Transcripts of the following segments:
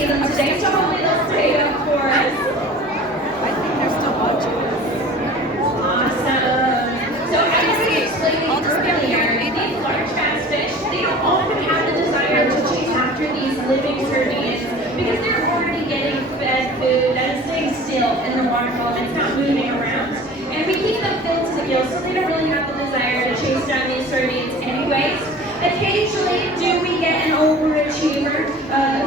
see them today, so hopefully they'll stay up for us. I think they're still watching. Awesome. So as I was explaining earlier, these large bass fish, they don't often have the desire to chase after these living sardines because they're already getting fed food that is staying still in the water column. It's not moving around. And we keep them filled to the gills, so they don't really have the desire to chase down these sardines anyways. Occasionally, do we get an overachiever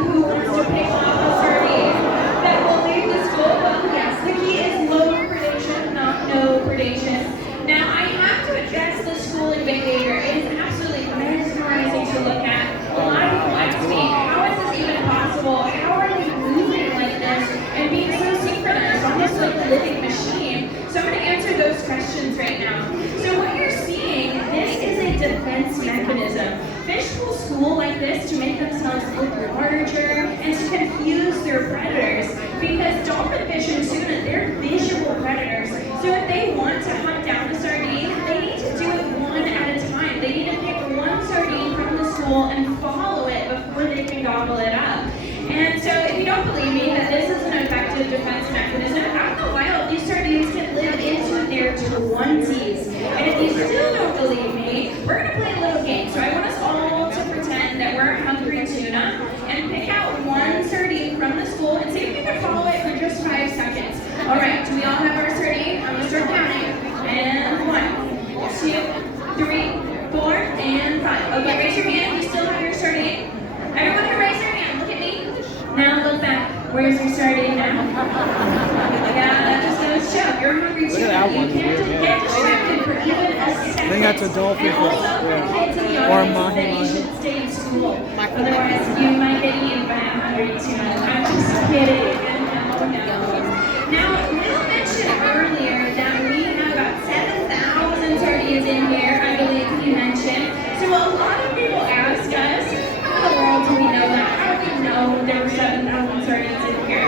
who wants to pick off a sardine that will leave the school? Well, yes, the key is low predation, not no predation. Now, I have to address the schooling behavior. It is absolutely mesmerizing to look at. A lot of people ask me, how is this even possible? How are they moving like this and being so synchronized, almost like a living machine? So I'm going to answer those questions right now. So what you're seeing, this is a defense mechanism. Fish will school like this to make themselves look larger and to confuse their predators. Because dolphin fish and tuna, they're visual predators. So if they want to hunt down a sardine, they need to do it one at a time. They need to pick one sardine from the school and follow it before they can gobble it up. And so if you don't believe me that this is an effective defense mechanism, out in the wild, these sardines can live into their 20s. And if you still don't believe me, we're going to play a little game. So I want us all to pretend that we're hungry tuna and pick out one sardine from the school and see if you can follow it for just 5 seconds. All right, do we all have our sardine? I'm going to start counting. And 1, 2, 3, 4, and 5. Okay, raise your hand if you still have your sardine. Everyone can raise their hand. Look at me. Now look back. Where's your sardine now? Yeah, that just goes to show. You're hungry too. Look at that one. You can't get distracted for even a second. I think that's a dolphin And also, fish. the kids in the Or audience mahi say you mahi. should stay in school. Otherwise, you might get eaten by a hungry tuna. I'm just kidding. No. Now, Lil mentioned earlier that we have about 7,000 sardines in here, I believe he mentioned. So a lot of people ask us, how in the world do we know that? How do we know there were 7,000 sardines in here?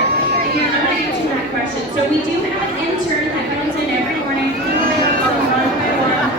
And I'm going to answer that question. So we do have an intern that comes in every morning. He brings them one by one.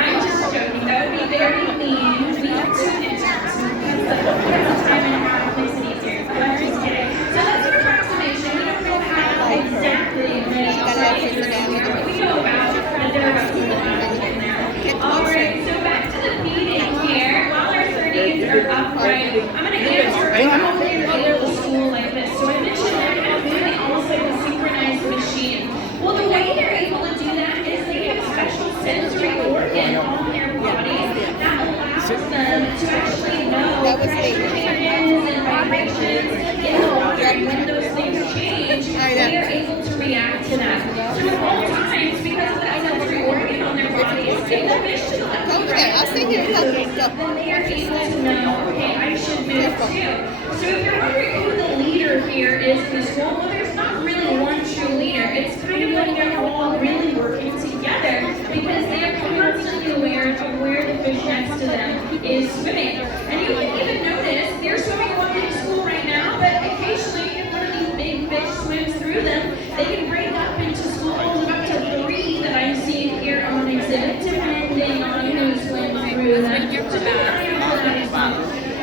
I'm just joking. That would be very mean. We have 2 interns. Because the time and how it makes it easier. But I'm just kidding. So that's an approximation. We don't know how exactly many sardines are in here. But we know about that there are about 7,000 in there. Alright, so back to the feeding here. While our sardines are upright, I'm going to answer how they're able to school like this. So I mentioned they're kind of moving almost like a synchronized machine. Well, the way they're able to do that is they have a special sensory organ on their bodies that allows them to actually know pressure changes and vibrations in the water. And when those things change, they are able to react to that. So at all times, because of that sensory organ on their bodies, if the fish to the left and right I'll sit here and help you. then they are able to know, okay, I should move too. So if you're wondering who the leader here is in the school, well, there's not really one true leader. It's kind of like they're all really working together because they are constantly aware of where the fish next to them is swimming. And you can even notice they're swimming along in school right now, but occasionally if one of these big fish swims through them, they can break up into schools of up to 3 that I'm seeing here on exhibit, depending on who swims through them. So keep an eye on that as well.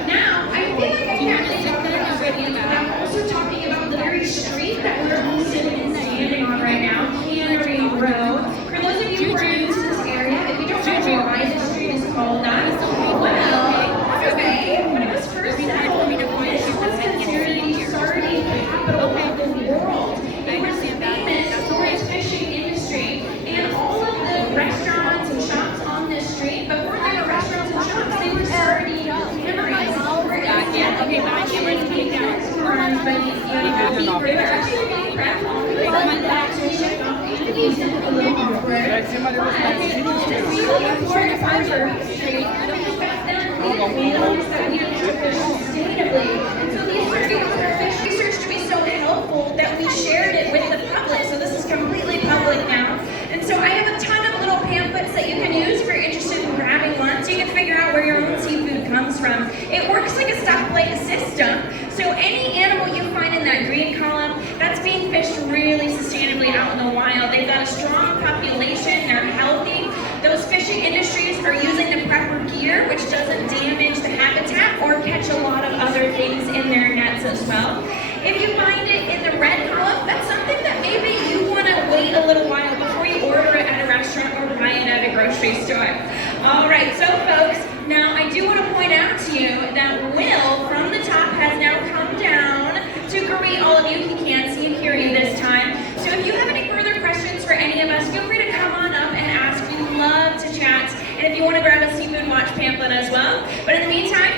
Now, I feel like I can't really talk about Caribbean, but I'm also talking about the very street that we're all sitting and standing on right now, Cannery Road. For those of you who are new to this area, if you don't know why this street is called that, well, okay, when it was first settled, this was considered the sardine capital of the world. It was famous for its fishing industry, and all of the restaurants and shops on this street, before there were restaurants and shops, they were sardine memories. Okay, but I can't really take down run by these people. They were actually being prepped on the fun that to ship off into these a little awkward. It's really important part of our history because back then we noticed that we didn't have to fish sustainably. And so these sardines were fish research to be so helpful that we shared it with the public. So this is completely public now. And so I have a ton of little pamphlets that you can use if you're interested in grabbing one so you can figure out where your own seafood comes from. It works like a stoplight system. So any animal you find in that green column, that's being fished really sustainably out in the wild. They've got a strong population, they're healthy. Those fishing industries are using the prepper gear, which doesn't damage the habitat or catch a lot of other things in their nets chats as well. If you find it in the red column, that's something that maybe you want to wait a little while before you order it at a restaurant or buy it at a grocery store. All right, so folks, now I do want to point out to you that Will from the top has now come down to greet all of you. He can't see and hear you this time. So if you have any further questions for any of us, feel free to come on up and ask. We love to chat. And if you want to grab a Seafood Watch pamphlet as well. But in the meantime,